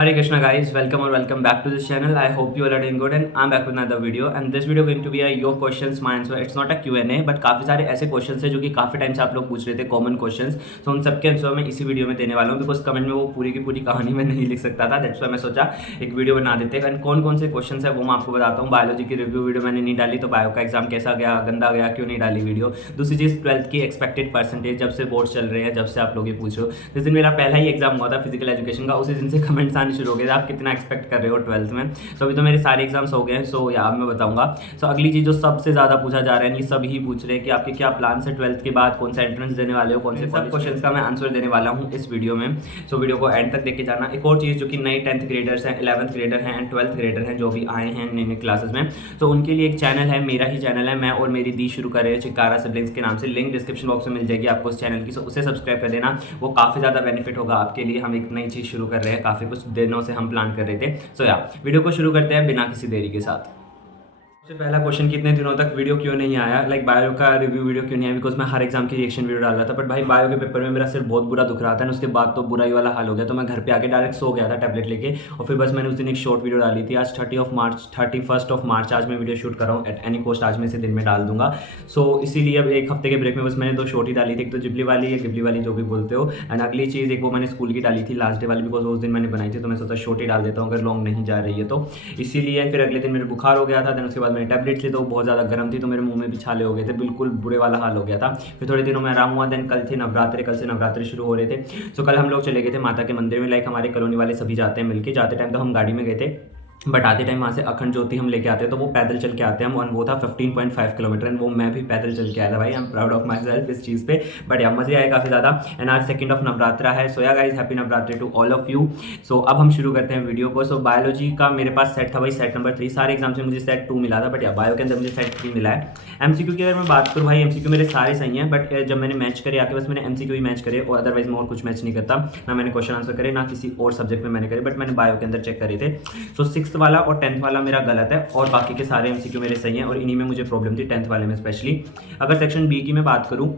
Hare Krishna guys, welcome or welcome back to this channel. I hope you all are doing good and I'm back with another video and this video going to be a your questions my answer. It's not a Q&A but काफ़ी सारे ऐसे questions हैं जो कि काफ़ी time से आप लोग पूछ रहे थे कॉमन क्वेश्चंस। तो उन सबके आंसर मैं इसी वीडियो में देने वाला हूँ बिकॉज कमेंट में वो पूरी की पूरी कहानी में नहीं लिख सकता था। दैट्स वाई मैं सोचा एक वीडियो बना देते हैं एंड कौन कौन से क्वेश्चन है वो मैं आपको बताता हूँ। बायोलॉजी की रिव्यू वीडियो मैंने नहीं डाली तो बायो का एग्जाम कैसा गया, गंदा गया, क्यों नहीं डाली वीडियो। दूसरी चीज़ 12th की एक्सपेक्टेड परसेंटेज जब से बोर्ड चल रहे हैं, जब से आप लोग ये पूछ रहे हो, जिस दिन मेरा पहला ही एग्जाम हुआ था फिजिकल एजुकेशन का, उसी दिन से कमेंट्स आने शुरू हो गए थे आप कितना एक्सपेक्ट कर रहे हो 12th में। तो अभी तो मेरे सारे एग्जाम्स हो गए हैं, सो या मैं बताऊंगा। सो अगली चीज़ जो सबसे ज़्यादा पूछा जा रहा है, ये सब ही पूछ रहे हैं कि आपके क्या प्लान है 12th के बाद, कौन सा एंट्रेंस देने वाले हो, कौन से सब क्वेश्चन का मैं आंसर देने वाला हूँ इस वीडियो में। सो वीडियो को एंड तक देख के जाना। एक और चीज़ जो कि नए 10th ग्रेडर्स हैं, 11th ग्रेडर हैं एंड 12th ग्रेडर हैं जो भी आए हैं नई नई क्लासेस में, तो उनके लिए एक चैनल है, मेरा ही चैनल है, मैं और मेरी दी शुरू कर रहे हैं चिकारा सिबलिंग्स के नाम से। लिंक डिस्क्रिप्शन बॉक्स में मिल जाएगी आपको उस चैनल की, सो उसे सब्सक्राइब कर देना। वो काफ़ी ज़्यादा बेनिफिट होगा आपके लिए। हम एक नई चीज़ शुरू कर रहे हैं, काफ़ी कुछ दिनों से हम प्लान कर रहे थे। सो या वीडियो को शुरू करते हैं बिना किसी देरी के साथ। सबसे पहला क्वेश्चन, कितने दिनों तक वीडियो क्यों नहीं आया, लाइक बायो का रिव्यू वीडियो क्यों नहीं आया? बिकॉज मैं हर एग्जाम की रिएक्शन वीडियो डाल रहा था, बट भाई बायो के पेपर में मेरा सिर बहुत बुरा दुख रहा था और उसके बाद तो बुरा ही वाला हाल हो गया। तो मैं घर पे आके डायरेक्ट सो गया था टैबलेट लेके और फिर बस मैंने उस दिन एक शॉर्ट वीडियो डाली थी। आज 31 ऑफ मार्च आज मैं वीडियो शूट कर रहा हूँ एट एनी कॉस्ट, आज मैं इसे दिन में डाल दूंगा। सो इसीलिए अब एक हफ्ते के ब्रेक में बस मैंने 2 शॉर्ट ही डाली थी, एक तो जिबली वाली या गिबली वाली जो भी बोलते हो, एंड अगली चीज़ एक वो मैंने स्कूल की डाली थी लास्ट डे वाली, बिकॉज उस दिन मैंने बनाई थी तो मैं सोचा शॉर्ट ही डाल देता हूँ अगर लॉन्ग नहीं जा रही है तो। इसीलिए फिर अगले दिन मेरे बुखार हो गया था, देन उसके बाद मैंने टैबलेट ली तो बहुत ज़्यादा गर्म थी तो मेरे मुंह में भी छाले हो गए थे, बिल्कुल बुरे वाला हाल हो गया था। फिर थोड़े दिनों में आराम हुआ। देन कल थे नवरात्रे, कल से नवरात्रे शुरू हो रहे थे। सो कल हम लोग चले गए थे माता के मंदिर में, लाइक हमारे कॉलोनी वाले सभी जाते हैं मिलके। जाते टाइम तो हम गाड़ी में गए थे, बट आते टाइम वहाँ से अखंड ज्योति हम लेके आते हैं तो वो पैदल चल के आते हैं हम, वो था 15.5 किलोमीटर एंड वो मैं भी पैदल चल के आया था। भाई I am proud of my self इस चीज़ पे। बट यार मज़े आए काफ़ी ज़्यादा। एंड आज 2nd ऑफ नवरात्रा है। So yeah guys happy Navratri to all of you. So अब हम शुरू करते हैं वीडियो को। सो बायोलॉजी का मेरे पास सेट था भाई, सेट नंबर 3। सारे एग्जाम से मुझे सेट 2 मिला था, बट या बायो के अंदर मुझे सेट 3 मिला है। एमसीक्यू की अगर मैं बात करूँ भाई, एमसीक्यू मेरे सारे सही हैं, बट जब मैंने मैच करे आके बस मैंने एमसीक्यू ही मैच करे और अदरवाइज मैं और कुछ मैच नहीं करता। ना मैंने क्वेश्चन आंसर करे, ना किसी और सब्जेक्ट में मैंने करे, बट मैंने बायो के अंदर चेक करे थे। सो 6th वाला और 10th वाला मेरा गलत है और बाकी के सारे एमसीक्यू मेरे सही हैं और इन्हीं में मुझे प्रॉब्लम थी 10th वाले में स्पेशली। अगर सेक्शन बी की मैं बात करूँ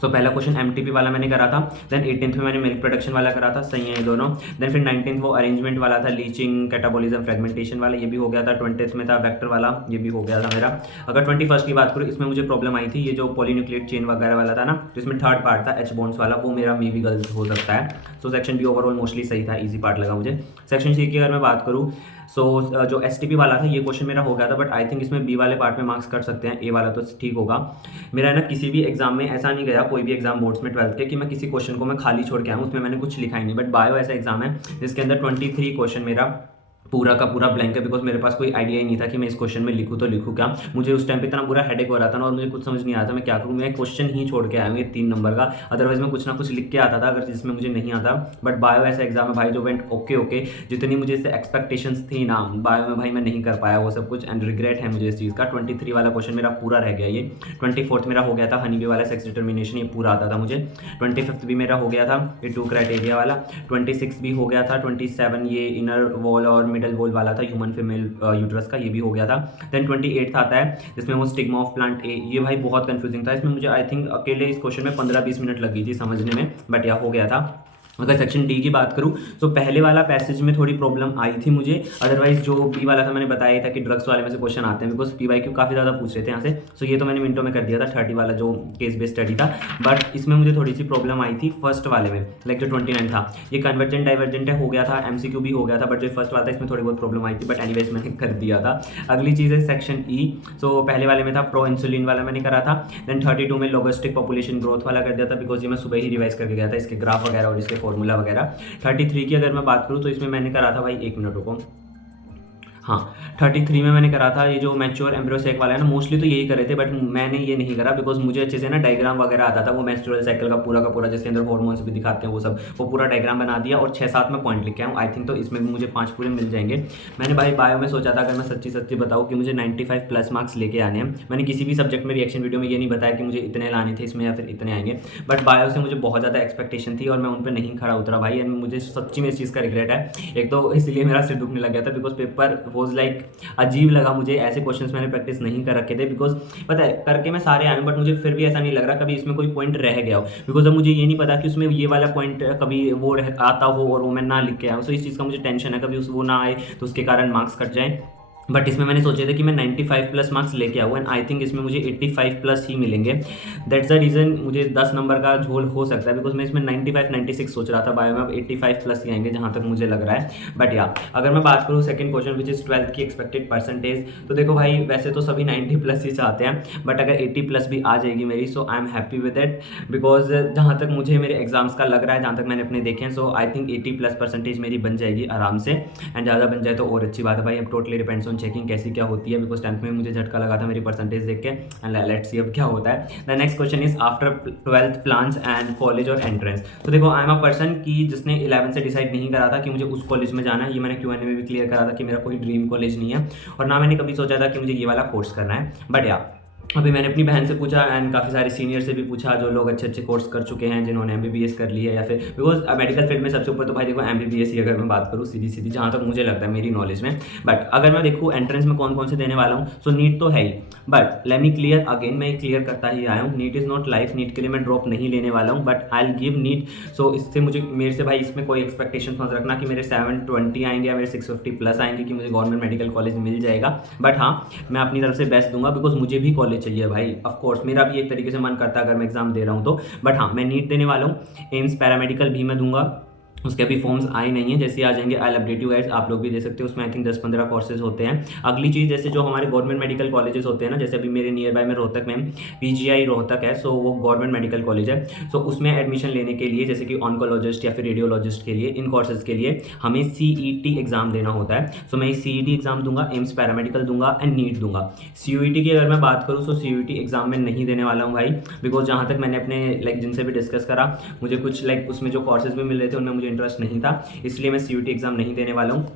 तो पहला क्वेश्चन एमटीपी वाला मैंने करा था, देन 18th में मैंने मिल्क प्रोडक्शन वाला करा था, सही है ये दोनों। देन फिर 19th वो अरेंजमेंट वाला था, लीचिंग, कैटाबॉलिज्म, फ्रेगमेंटेशन वाला, ये भी हो गया था। 20th में था वेक्टर वाला, ये भी हो गया था मेरा। अगर 21st की बात करूँ, इसमें मुझे प्रॉब्लम आई थी, ये जो पॉलीन्यूक्लिएट चेन वगैरह वाला था ना, तो इसमें 3rd पार्ट था एच बॉन्ड्स वाला, वो मेरा मे बी गलत हो सकता है। So section B overall mostly सही था, ईजी पार्ट लगा मुझे। सेक्शन सी की अगर मैं बात करूँ, सो जो एसटीपी वाला था ये क्वेश्चन मेरा हो गया था, बट आई थिंक इसमें बी वाले पार्ट में मार्क्स कट सकते हैं, ए वाला तो ठीक होगा। मेरा है ना किसी भी एग्जाम में ऐसा नहीं गया, कोई भी एग्जाम बोर्ड्स में 12th के, कि मैं किसी क्वेश्चन को मैं खाली छोड़ के आऊँ, उसमें मैंने कुछ लिखा ही नहीं। बट बायो ऐसा एग्जाम है जिसके अंदर 23 क्वेश्चन मेरा पूरा का पूरा ब्लैंक है, बिकॉज मेरे पास कोई आइडिया ही नहीं था कि मैं इस क्वेश्चन में लिखूँ तो लिखूँ क्या। मुझे उस टाइम पे इतना बुरा हेडेक हो रहा था ना और मुझे कुछ समझ नहीं आता मैं क्या करूँ। मैं क्वेश्चन ही छोड़ के आया हूँ ये 3 नंबर का, अदरवाइज मैं कुछ ना कुछ लिख के आता था अगर जिसमें मुझे नहीं आता। बट बायो ऐसा एग्जाम है भाई जो वेंट ओके जितनी मुझे इससे एक्सपेक्टेशंस थी ना बायो में, भाई मैं नहीं कर पाया वो सब कुछ एंड रिग्रेट है मुझे इस चीज़ का। 23 वाला क्वेश्चन मेरा पूरा रह गया ये। 24th मेरा हो गया था हनी बी वाला सेक्स डिटर्मिनेशन, ये पूरा आता था मुझे। 25th भी मेरा हो गया था ये 2 क्राइटेरिया वाला। 26 भी हो गया था। 27 ये इनर वॉल और मिडल वॉल वाला था, ह्यूमन फीमेल यूट्रस का, ये भी हो गया था। देन 28th आता है जिसमें वो स्टिग्मा ऑफ प्लांट ए, ये भाई बहुत कंफ्यूजिंग था। इसमें मुझे आई थिंक अकेले इस क्वेश्चन में 15-20 मिनट लगी थी समझने में, बट यह हो गया था। अगर सेक्शन डी की बात करूँ तो पहले वाला पैसेज में थोड़ी प्रॉब्लम आई थी मुझे, अदरवाइज जो बी वाला था मैंने बताया था कि ड्रग्स वाले में से क्वेश्चन आते हैं, बिकॉज पीवाईक्यू काफ़ी ज़्यादा पूछ रहे थे यहाँ से। सो ये तो मैंने मिनटों में कर दिया था 30 वाला जो केस बेस्ड स्टडी था। बट इसमें मुझे थोड़ी सी प्रॉब्लम आई थी फर्स्ट वाले में, लाइक जो 29 था ये कन्वर्जेंट डाइवर्जेंट है, हो गया था, एमसीक्यू भी हो गया था, बट जो फर्स्ट वाला था इसमें थोड़ी बहुत प्रॉब्लम आई थी, बट एनीवेज मैंने कर दिया था। अगली चीज़ है सेक्शन ई। सो पहले वाले में था प्रो इंसुलिन वाला मैंने करा था। देन 32 में लोगिस्टिक पॉपुलेशन ग्रोथ वाला कर दिया था, बिकॉज ये मैं सुबह ही रिवाइज करके गया था, इसके ग्राफ वगैरह और इसके फॉर्मूला वगैरह। 33 की अगर मैं बात करूँ तो इसमें मैंने करा था भाई, 1 मिनट रुको, हाँ 33 में मैंने करा था ये जो मैच्योर एम्ब्रियोसेक वाला है ना, मोस्टली तो यही करे थे, बट मैंने ये नहीं करा बिकॉज मुझे अच्छे से ना डायग्राम वगैरह आता था वो मेंस्ट्रुअल साइकिल का पूरा जिसके अंदर हार्मोन्स भी दिखाते हैं वो सब, वो पूरा डायग्राम बना दिया और 6-7 में पॉइंट लिखे हूँ। आई थिंक तो इसमें भी मुझे 5 पूरे मिल जाएंगे। मैंने भाई बायो में सोचा था अगर मैं सच्ची बताऊँ कि मुझे 95 प्लस मार्क्स लेके आने हैं। मैंने किसी भी सब्जेक्ट में रिएक्शन वीडियो में ये नहीं बताया कि मुझे इतने लाने थे इसमें या फिर इतने आएंगे, बट बायो से मुझे बहुत ज़्यादा एक्सपेक्टेशन थी और मैं उन पर नहीं खड़ा उतरा भाई, एंड मुझे सच्ची में इस चीज़ का रिग्रेट है। एक तो इसलिए मेरा सिर दुखने लग गया था बिकॉज पेपर वॉज लाइक अजीब लगा मुझे, ऐसे क्वेश्चंस मैंने प्रैक्टिस नहीं कर रखे थे। बिकॉज पता है करके मैं सारे आए हूँ, बट मुझे फिर भी ऐसा नहीं लग रहा कभी इसमें कोई पॉइंट रह गया हो। बिकॉज अब मुझे ये नहीं पता कि उसमें ये वाला पॉइंट कभी वो आता हो और वो मैं ना लिख के आया हूँ। सो इस चीज़ का मुझे टेंशन है, कभी वो ना आए तो उसके कारण मार्क्स कट जाए। बट इसमें मैंने सोचे थे कि मैं 95 प्लस मार्क्स लेके आऊँ, एंड आई थिंक इसमें मुझे 85 प्लस ही मिलेंगे। दैट्स द रीज़न मुझे 10 नंबर का झोल हो सकता है, बिकॉज मैं इसमें 95 96 सोच रहा था, बायो में अब 85 प्लस ही आएंगे जहाँ तक मुझे लग रहा है। बट या अगर मैं बात करूँ second question which is 12th की एक्सपेक्टेड परसेंटेज, तो देखो भाई वैसे तो सभी 90 प्लस ही चाहते हैं, बट अगर 80 प्लस भी आ जाएगी मेरी, so I am happy with it. Because जहाँ तक मुझे मेरे एग्जाम्स का लग रहा है, जहाँ तक मैंने अपने देखे हैं, सो आई थिंक 80 प्लस परसेंटेज मेरी बन जाएगी आराम से। एंड ज़्यादा बन जाए तो और अच्छी बात है भाई, अब टोटली डिपेंड्स ऑन चेकिंग कैसी क्या होती है। बिकॉज 10th में मुझे झटका लगा था मेरी परसेंटेज देख के, एंड लेट्स सी अब क्या होता है। The next question is after 12th plans and college और एंट्रेंस। तो देखो आई एम अ पर्सन की जिसने 11 से डिसाइड नहीं करा था कि मुझे उस कॉलेज में जाना है। ये मैंने Q&A में भी क्लियर करा था कि मेरा कोई ड्रीम कॉलेज नहीं है, और ना मैंने कभी सोचा था कि मुझे ये वाला कोर्स करना है। बट या अभी मैंने अपनी बहन से पूछा एंड काफ़ी सारे सीनियर से भी पूछा जो लोग अच्छे अच्छे कोर्स कर चुके हैं, जिन्होंने MBBS कर लिया है, या फिर बिकॉज मेडिकल फील्ड में सबसे ऊपर तो भाई देखो MBBS ही, अगर मैं बात करूँ सीधी सीधी जहाँ तक मुझे लगता है मेरी नॉलेज में। बट अगर मैं देखूँ एंट्रेंस में कौन कौन से देने वाला हूँ, सो नीट तो है ही, but let me clear again, मैं क्लियर करता ही आया हूँ, NEET is not life. NEET के लिए मैं ड्रॉप नहीं लेने वाला हूँ, but I will give NEET. So इससे मुझे मेरे से भाई इसमें कोई एक्सपेक्टेशन मत रखना कि मेरे 720 आएंगे या मेरे 650 प्लस आएंगे कि मुझे गवर्नमेंट मेडिकल कॉलेज मिल जाएगा। बट हाँ, मैं अपनी तरफ से बेस्ट दूंगा, बिकॉज मुझे भी कॉलेज चाहिए भाई। ऑफकोर्स मेरा भी एक तरीके से मन करता है अगर मैं एग्जाम दे रहा हूँ तो। बट हाँ, मैं नीट देने वाला हूँ। एम्स पैरामेडिकल भी मैं दूंगा, उसके अभी फॉर्म्स आए नहीं है, जैसे आ जाएंगे आई अपडेट यू गाइस। आप लोग भी दे सकते हो, उसमें आई थिंक 10-15 कोर्सेज होते हैं। अगली चीज़, जैसे जो हमारे गवर्नमेंट मेडिकल कॉलेजेस होते हैं ना, जैसे अभी मेरे नियर बाय में रोहतक में PGI रोहतक है, सो वो गवर्नमेंट मेडिकल कॉलेज है। सो उसमें एडमिशन लेने के लिए, जैसे कि ऑन्कोलॉजिस्ट या फिर रेडियोलॉजिस्ट के लिए, इन कोर्सेज के लिए हमें CET एग्जाम देना होता है। सो मैं CET एग्जाम दूंगा, एम्स पैरामेडिकल दूंगा एंड नीट दूंगा। CUET की अगर मैं बात करूँ तो CUET एग्जाम में नहीं देने वाला हूँ भाई, बिकॉज जहाँ तक मैंने अपने लाइक जिनसे भी डिस्कस करा, मुझे कुछ लाइक उसमें जो कोर्सेज भी मिल रहे थे उनमें मुझे इंटरेस्ट नहीं था, इसलिए मैं CUET एग्जाम नहीं देने वाला हूँ।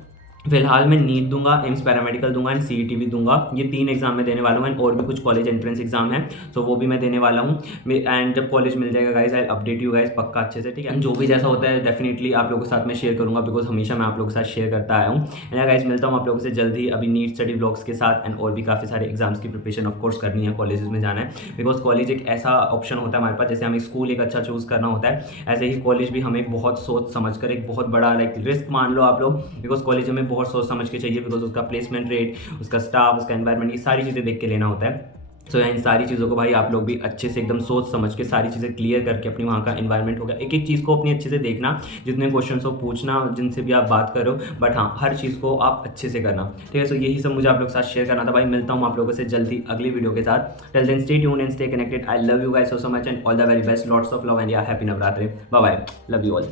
फिलहाल मैं नीट दूंगा, एम्स पैरामेडिकल दूंगा एंड CET भी दूंगा। ये 3 एग्जाम में देने वाला हूँ, एंड और भी कुछ कॉलेज एंट्रेंस एग्जाम है, तो वो भी मैं देने वाला हूँ। एंड जब कॉलेज मिल जाएगा guys, I update you guys पक्का अच्छे से, ठीक है। जो भी जैसा होता है डेफिनेटली आप लोगों के साथ मैं शेयर करूँगा, बिकॉज हमेशा मैं आप लोगों के साथ शेयर करता आया हूँ। एंड गाइज मिलता हूँ आप लोगों से जल्दी, अभी नीट स्टडी ब्लॉग्स के साथ, एंड और भी काफ़ी सारे एग्जाम्स की प्रिपरेशन ऑफकोर्स करनी है, कॉलेजेस में जाना है। बिकॉज कॉलेज एक ऐसा ऑप्शन होता है हमारे पास, जैसे हमें स्कूल एक अच्छा चूज़ करना होता है, ऐसे ही कॉलेज भी हमें बहुत सोच समझ कर, एक बहुत बड़ा लाइक रिस्क मान लो आप लोग, बिकॉज कॉलेज हमें बहुत सोच समझ के चाहिए, बिकॉज उसका प्लेसमेंट रेट, उसका स्टाफ, उसका एनवायरनमेंट, ये सारी चीज़ें देख के लेना होता है। सो इन सारी चीज़ों को भाई आप लोग भी अच्छे से एकदम सोच समझ के सारी चीज़ें क्लियर करके, अपनी वहाँ का एनवायरनमेंट होगा, एक एक चीज़ को अपनी अच्छे से देखना, जितने क्वेश्चन हो पूछना, जिनसे भी आप बात करो, बट हाँ हर चीज़ को आप अच्छे से करना, ठीक है। सो यही सब मुझे आप लोग के साथ शेयर करना था भाई। मिलता हूँ आप लोगों से जल्दी अगली वीडियो के साथ। Till then stay tuned and stay connected. I love you guys so much and all the very best, lots of love and yeah happy Navratri. Bye bye, love you all.